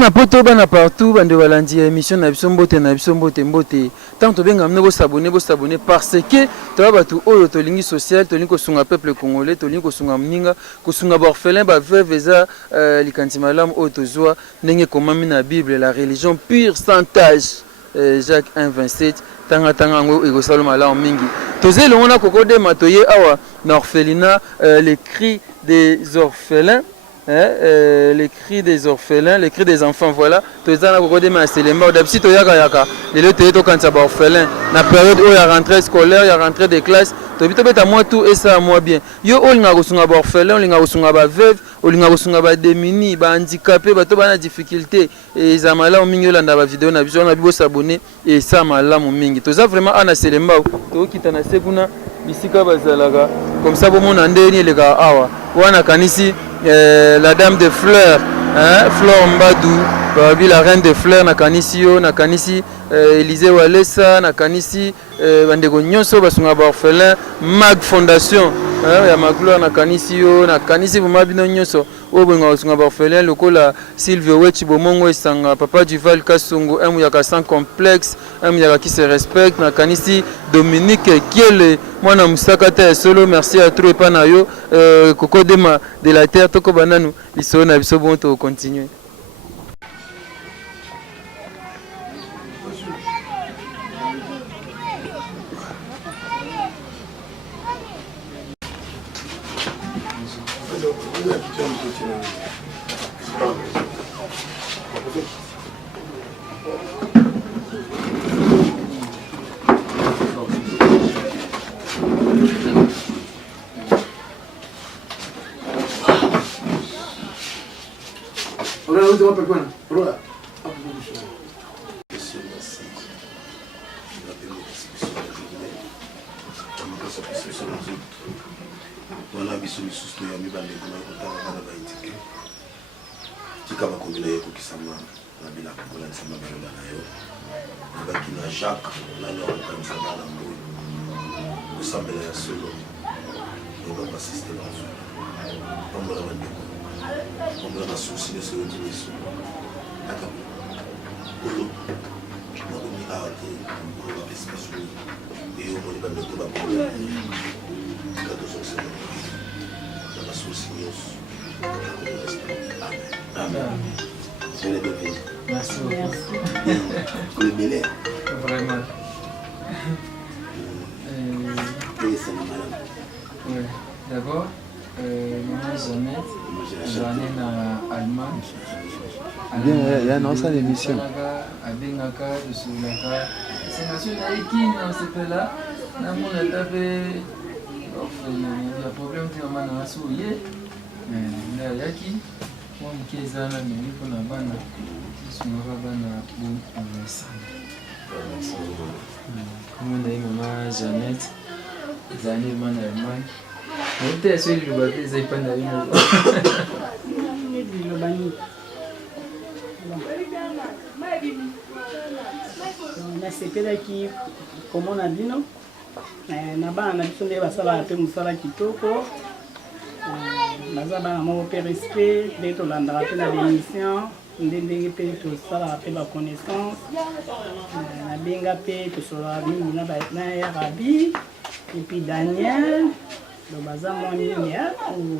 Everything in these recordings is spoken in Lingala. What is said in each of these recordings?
na poto bana partout bande balandi émission na biso mbote tant to benga mne bo s'abonner parce que to ba batu oyo to lingi social to lingi ko sunga peuple congolais to lingi ko sunga mninga ko sunga ba orphelin ba veuve eza likanti malam oyo to zwa ndenge komami na Bible la religion pure sans tache Jacques 1:27 tanga ngo ego saloma la mingi toze le mona kokode matoye awa na orphelinat les cris des orphelins. Les cris des orphelins, les cris des enfants, voilà. Tout ça, on a des éléments. D'habitude, il y a les deux quand ça va orphelin. La période où il y a rentrée scolaire, il y a rentrée des classes. Tu as moi tout et ça moi bien. Yo, on a reçu un orphelin, on a reçu un veuve, on a reçu un démuni, un handicapé, on a des difficultés. Et ça m'a là, on m'a dans la vidéo, on a besoin s'abonner et ça m'a là, mon mingi. Tout ça vraiment, on a ces éléments. Tu qui t'en as c'est pour nous. Comme ça, pour mon andéni les gars, on a kanisi. La dame de fleurs, Flore Mbadou, la reine de fleurs, Nakanisi, Élisée Walesa, Nakanisi, Bandego Nyonso, Basunga Orphelin, Mag Fondation, ya Magloire, Nakanisi, Bumabino Nyonso, Obenga Basunga Orphelin, Lokola, Sylvie Wechi, Bomongo et Sanga, Papa Duval Kasongo, un Mouyaka sans complexe, un Mouyaka qui se respecte, Nakanisi, Dominique Kiele, moi na Moustakata solo, merci à tous et Panayo, Coco Dema de la terre, Toko Bananu, ils sont na biso bon to continuer. D'abord, maman Jeannette, Jeannette en Allemagne. Il y a une autre émission. Abengaka, de Soulaka. C'est national qui dans ce pays-là. Dans mon état, il y a problème de maman à souiller. Mais il y a qui moi, qui est là, mais il faut la banane. Qui sont là, banane, bon, on va s'en. Comme on a eu maman Jeannette, Jeannette en Allemagne. Wote asili lubaki zaipanda wino. Nasepelaki komona bino na bana na biso nde basala mpe mosala kitoko baza bana moko mpe respect nde tolandaka mpe na bémission nde ndenge mpe tosalaka mpe baconnaissance nabenga mpe tosolaka mingi na Arabi epuis Daniel baza moni ya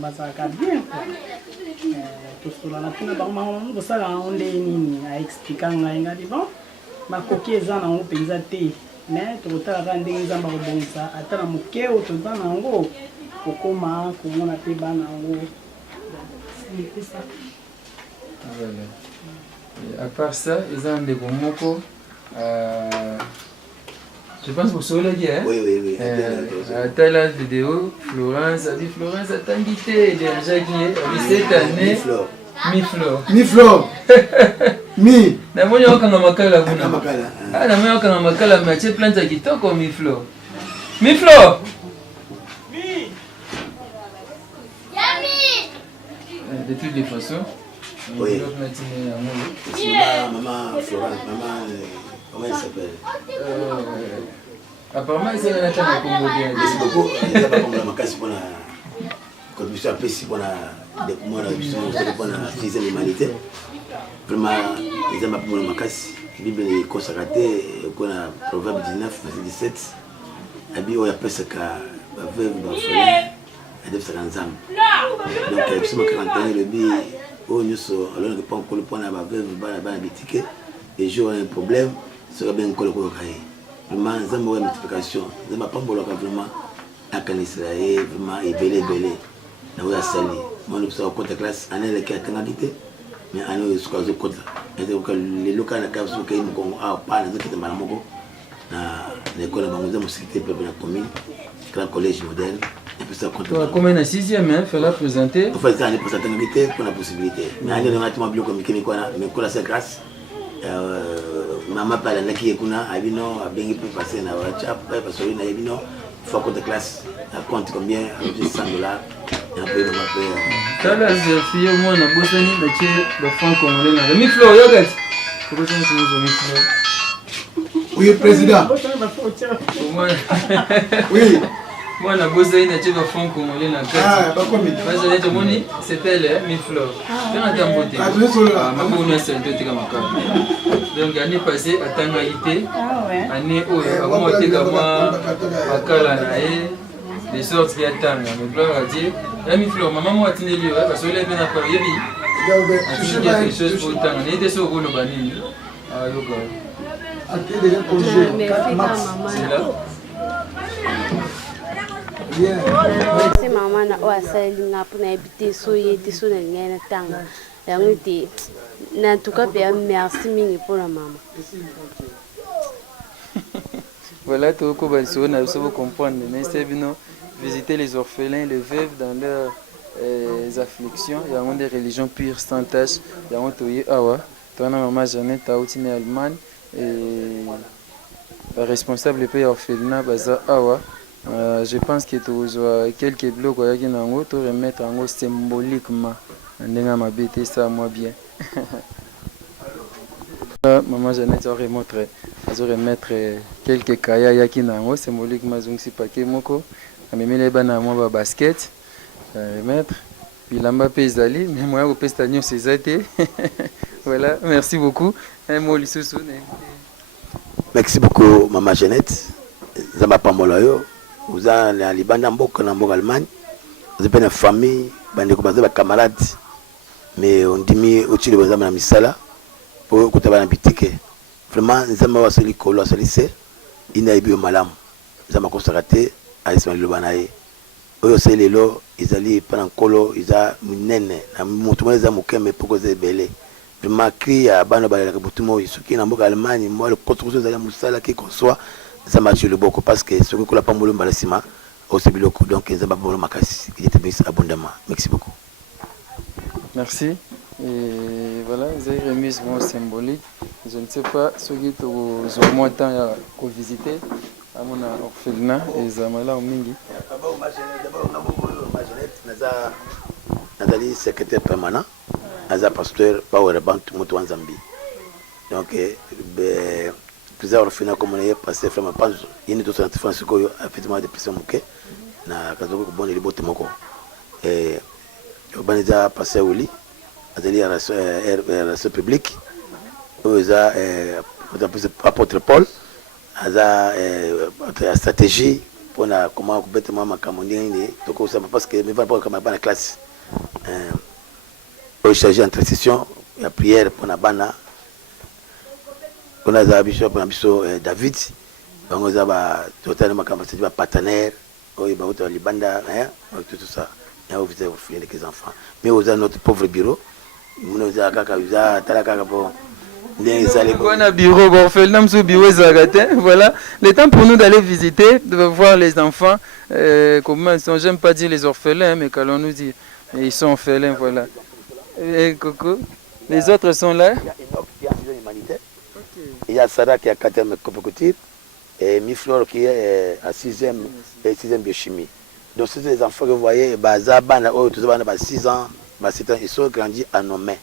bazalaka bien tosolana mpona bango kosala yango nde nini aexplika ngai ngadi bon makoki eza nango mpenza te mais tokotalaka ndenge nzambe akobongisa ata na moke oyo toza nango kokoma komona mpe bana yango. À part ça, ils ont des gomoko. Je pense que vous savez bien. Oui. À la vidéo, Florence a dit Florence a t'invité déjà qui est cette année. Mi-Flore. Mi. Na moyo wakanga makala kuna. Na moyo wakanga makala mache planta kitoko Mi-Flore. Mi-Flore. De toutes les façons. Oui. Maman Florence, comment elle s'appelle? Apparemment, c'est un attaque Congo. Merci beaucoup. Il n'y a pas comme la macasse pour la contribution à PC pour la crise de l'humanité. vraiment ils aiment pour le makasi bible est consacrée qu'on a proverbe 19 verset 17 abi o ya pesa ka ba veuve ba frère et de ça ensemble donc si mo 41 le bi o nyuso alors que pas encore le point na ba veuve ba bitike et j'ai un problème ça va bien ko ko kai vraiment nzambe wa multiplication nzambe pas mbolo ka vraiment akanisra et vraiment ebele na wa sali mon observe côté classe année qui a tangité mais année ce que côté et donc les locaux na ka so kai mo a pas na zaki tamba moko na l'école bangoza musikité peuple na commune grand collège moderne et puis ça compte comme un 6e hein faire la présenter on fait ça pour cette tangité pour la possibilité mais année on a tout mabilo comme qui quoi mais quoi c'est grâce maman pala naki kuna abino abengi pour passer na WhatsApp parce que na abino faut compte classe ça compte combien $100 et après maman paye tala zefie moi na bosani na che ba franc congolais na mi flow yogat ko bosani so mi flow Oui, président. Oui. Moi na bosani na che ba franc congolais na Ah, kati pas comme il. vas aller te moni c'était le mi flow quand on tamboté Ah, je suis là. ma bonne c'est de te kamaka donc année passée atanga ité année oyo amote kama akala na e de sorte qu'il atanga mais gloire à Dieu la mi flow maman moi tineli parce que les bena pas yebi Je quelque chose pour tanga ne était sur le banini ah yoga déjà congé. c'est là Bien. C'est maman na oasali nga pour habiter soye te so na ngena tanga yango te na tout cas bien merci mingi pour la maman. voilà tout ko ba so na so comprendre mais c'est bien visiter les orphelins les veuves dans leurs afflictions il y a des religions pures sans tache il y a toyi awa tona maman Jeannette autine Allemagne et responsable pays orphelinat baza awa. Je pense que tu as quelques blocs qui sont remettre en symboliquement. Ma bête, ça moi bien. Maman Jeannette a remettre quelques cahiers qui sont symboliquement. Donc si pas que moko, mais les banana basket, remettre. Puis là-bas paysanni, mais moi au pestagnon c'est ça. Voilà, merci beaucoup. Un mot lissousou. merci beaucoup maman Jeannette zamba pambola yo vous avez libanda mboka na mboka Allemagne vous avez une famille bande ko baza camarades mais on dimi au chile bazama na misala pour kutaba na bitike vraiment nzamba wasoli kolo wasoli se ina ibi malamu nzamba consacré à Ismaël Lobanaye oyo c'est lelo izali pana kolo iza minene na mutu mwana za mukeme poko ze belé vraiment cri à bana ba la butumo isuki na mboka Allemagne moi le construction za musala qui conçoit ça m'a tué le beaucoup parce que ce que la pambolo mbalasima aussi biloko donc ça va bolo makasi il était mis abondamment merci beaucoup merci et voilà j'ai remis mon symbolique je ne sais pas ce qui te au moins temps à visiter à mon orphelinat et zamala mingi Nathalie secrétaire permanent naza pasteur Power Bank moto en Zambie donc plusieurs orphelins comme on est passé vraiment pas il y a d'autres enfants qui ont effectivement des personnes muke na kazoko bon les bottes moko et organiser passer au lit atelier à la publique aux apôtre Paul à stratégie pour na comment complètement makamondini donc ça parce que me va pas comme la classe au charger intercession la prière pour na bana on a bishop na biso David bango za ba totalement comme c'est ba partenaire oyo ba auto libanda tout ça et on vous offrir les enfants mais aux notre pauvre bureau nous za kaka za talaka pour bon bureau orphelinat sous bureau zagatin voilà le temps pour nous d'aller visiter de voir les enfants comment ils sont j'aime pas dire les orphelins mais qu'allons nous dire ils sont orphelins voilà et coco les autres sont là. Il y a Sarah qui est à 4e Copocotir et Miflore qui est à 6e biochimie. Donc, c'est des enfants que vous voyez, tous 6 ans, 7 ans, ils sont grandis à nos mains.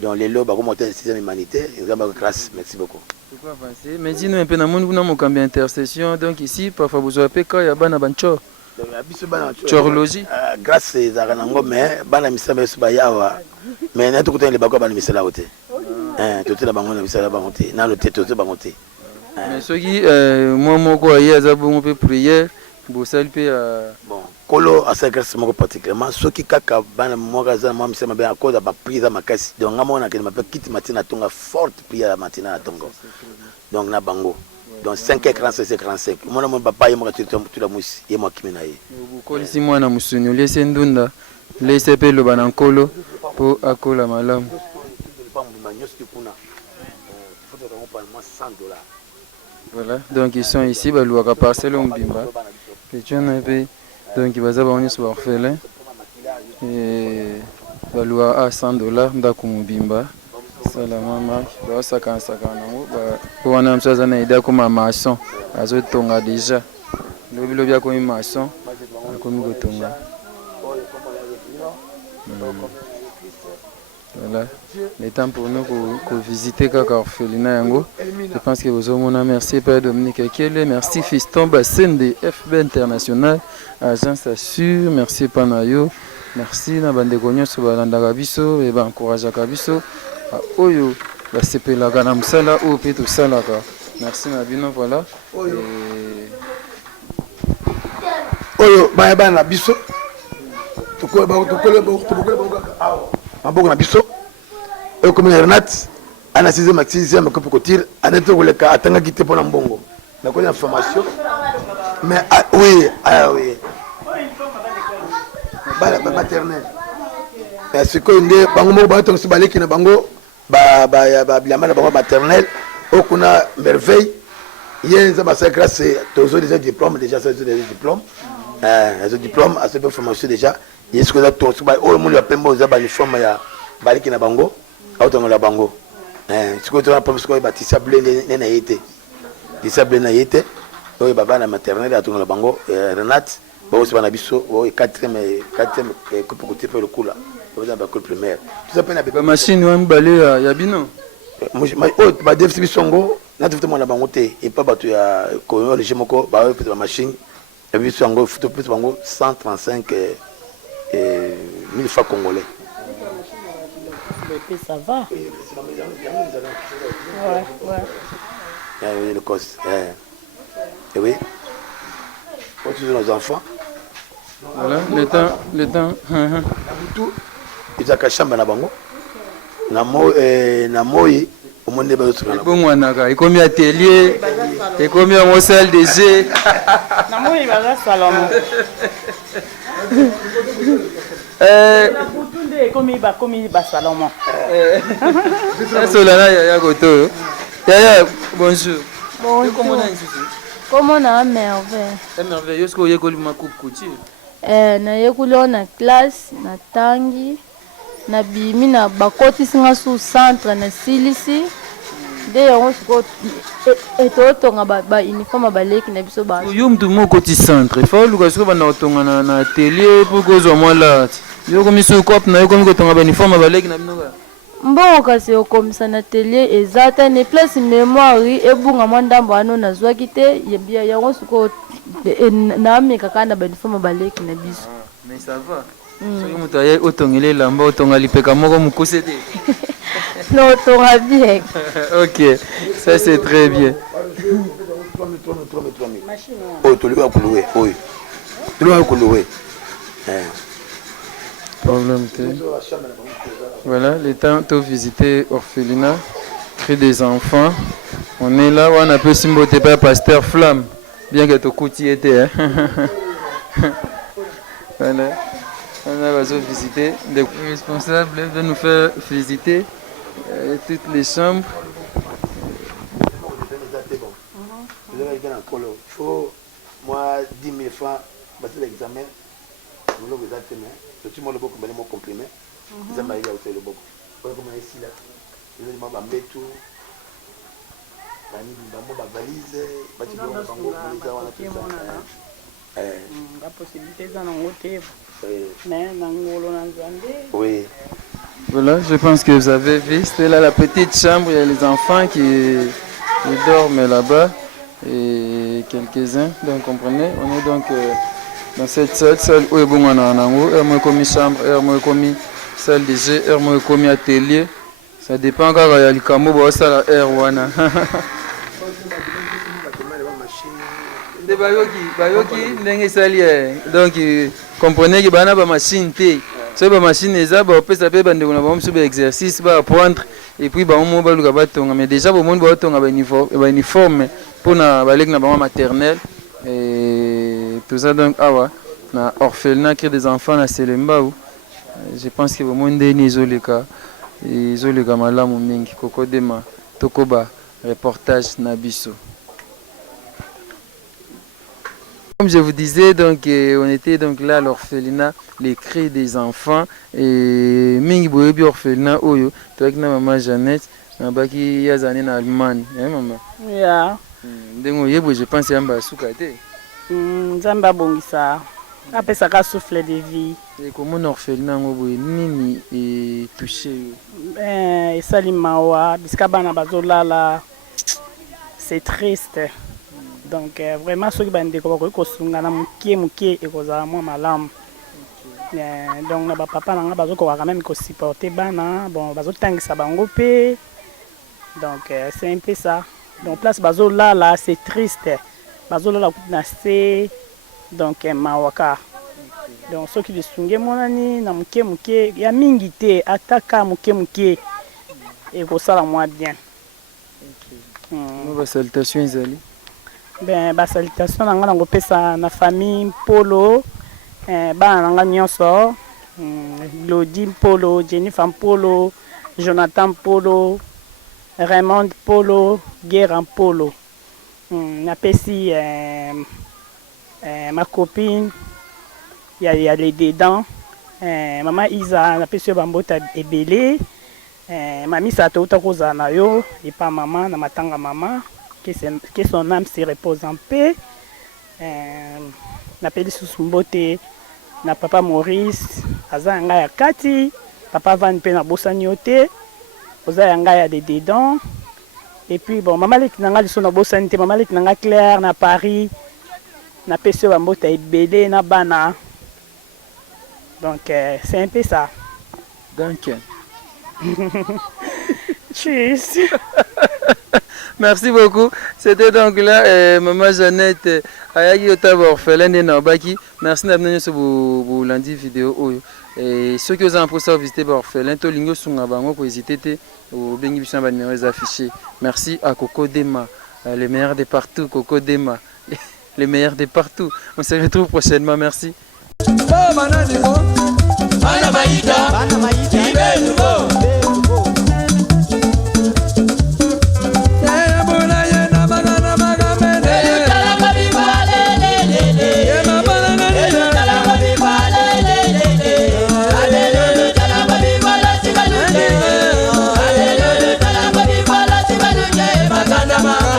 Donc, les lots, comme on dit, 6e humanité, ils ont grâce. Merci beaucoup. Pourquoi avancer? Mais dis-nous un peu, dans le monde, vous avez intercession. Donc, ici, parfois, vous avez quand il y a un bancho. Chorologie. Grâce à Nango, mais bana misala beso ba yawa. Mais na tout les bako bana misala ote. Tout la bango na misala bangote. Na le tete to bangote. Mais ceux qui moi moko aye za bongo pe prière, bo sal pe bon, kolo a sa grâce moko particulièrement ceux qui kaka bana moka za moi misala ba cause ba prière makasi. Donc ngamo na ke ma pe kiti matina tonga forte prière matina na tongo. Donc na bango. Donc 5 écrans c'est 45. Moi mon papa il m'a tout la mousse, il m'a kimina ye. Ko lisi mwana musunyo lese ndunda lese pe loba na nkolo po akola malamu. Voilà, donc ils sont ici, balouaka parcelle Mbimba. Donc ils vont avoir un orphelin. Et baloua à $100 ndako Mbimba. Salama mark, ba saka nango ba wana msaza na ida comme maçon. Azo tonga déjà. Lobi lobi comme maçon, comme gotonga. Voilà, le temps pour nous pour visiter kaka orphelinat yango. Je pense que vous avez merci Père Dominique Akele, merci Fiston Bassène de FB International, Agence Assure, merci Panayo, merci na bande konyo so balanda biso et ba encourage biso. Oyo basepelaka na mosala oyo mpe tosalaka. Merci na bino, voilà. Oyo bana na biso tokole maboko na biso oyo comme Renat ana 6e ko pokotir ana to koleka atanga kite pona mbongo na ko information mais oui bala maternelle parce que nde bango mo ba to baleki na bango ba bilamba na bango maternelle okuna merveille yenza ba sa grâce tozo déjà diplôme déjà ça des diplômes ce diplôme à cette formation déjà yesu ko za to so ba o mo le pembo za ba uniforme ya baleki na bango autongo la bango siko to na parce que ba tisable na yete tisable na yete o baba na maternelle autongo la bango Renat ba aussi bana biso o 4e ko pour côté le coup là dans l'école primaire tout ça peine avec machine wan balé ya bino o ba def bisongo na tout monde na bango te et pas bato ya ko le jemoko ba peut ba machine et bisongo photo plus bango 135 1000 francs congolais. Ça va. Le cost. Et oui. Quand tu nos enfants. Voilà, le temps. Tout. Ils ont chambre na bango. Na moi au monde de Bayotsuna. Bon wanaka, et comme atelier, et comme en salle de jeu. Na moi il va salon. Comme Salomon. Ya Goto. Yaya, bonjour. Bonjour. Comment on a merveille? C'est merveilleux ce que vous avez ma coupe couture. Na yekuli na classe, na tangi, na bimi na bakoti singa sous centre na silisi. De yango siko etotonga ba uniforme baleki na biso ba. Yo mtu moko ti centre. Il faut luka siko bana otonga na atelier pour que zo moi là. Yo komi so cop na yo komi kotonga ba uniforme baleki na binoka. Mbongo kasi okomisa na atelier ezata ne place mémoire ebunga mwandambo ano nazwaki te yebia yango siko na ameka kana ba uniforme baleki na biso. Mais ça va. Soki mutu aye otongele lamba otonga lipeka moko mukuse te. Non, t'auras bien. Ok, ça c'est très bien. Oh, tu l'as coulé, oui. Tu l'as coulé. Problème. Voilà, le temps de visiter orphelinat, cri des enfants. On est là, on a peu simboté par Pasteur Flamme, bien que ton coutil était. Voilà, on a visité. Les responsables de nous faire visiter toutes les chambres. Moi, 10 000 francs, passer l'examen. Nous l'avons examiné. Tout le monde a beaucoup comprimé. Ils ont maillé au le beaucoup. On a ici là. Ils ont mis tout. La possibilité d'en ôter. Oui. Voilà, je pense que vous avez vu, c'est là la petite chambre, il y a les enfants qui dorment là-bas et quelques-uns, donc comprenez, on est donc dans cette salle où est bon on a commis chambre, on a commis salle de jeu, on a commis atelier. Ça dépend quand il y a le camo, ça la air wana. De bayoki ndenge sali donc comprenez que bana ba machine té. So ba machine eza ba pesa pe bande na ba msuba exercice ba apprendre et puis ba mo ba luka ba tonga mais déjà ba monde ba tonga ba uniforme pour na ba lek na ba maternelle et tout ça donc awa na orphelinat créer des enfants na Selemba. Je pense que ba monde ni zoleka izoleka malamu mingi kokodema tokoba reportage na biso. Comme je vous disais, donc, on était donc là à l'orphelinat, les cris des enfants. Et mingi boyebi orphelinat oyo, toi avec maman Jeannette, na baki yazane na Allemagne, hein maman? Yeah. Ndengo yebo je pense yamba sukate. Nzamba bongisa. Apesa ka souffle de vie. Et comment orphelinat ngoboye nini et touché? Et salimawa, biska bana bazolala. C'est triste. Donc vraiment ceux qui bande ko sunga na mukie et kozala moi malam. Donc na ba papa nanga bazoko quand même ko supporter bana, bon bazotangisa bango pe. Donc c'est un peu ça. Donc place bazola là c'est triste. Bazola la na c'est donc mawaka. Donc ceux qui sunge monani na mukie ya mingi te ataka mukie et ko sala moi bien. Ba salutations Izali. Ben ba salutation nanga nango pesa na famille Polo bana nanga nyonso Glody Polo, Jennifer Polo, Jonathan Polo, Raymond Polo, Guérin Polo. Na pesi ma copine il y a les dedans maman Isa na pesi bambota ebele mami sa tota kozana yo et pas maman na matanga maman que son âme se repose en paix. N'appelle sous mbote na papa Maurice, aza nga ya kati, papa Van pe na bosaniote, oza ya nga ya de dedans. Et puis bon, maman leki nanga liso na bosanité, maman leki nanga Claire na Paris, na pese ba mbota ebele na bana. Donc c'est un peu ça. Donc Tchuss. Merci beaucoup. C'était donc là maman Jeannette ayaki otaba orphelin na baki. Merci d'amener ce beau lundi vidéo oyo. Et ceux qui ont pour visiter orphelin to lingo sunga bango ko hésiter te au bengi biso ba numéros affichés. Merci à Coco Dema, les meilleurs de partout Coco Dema. Les meilleurs de partout. On se retrouve prochainement. Merci. Maganda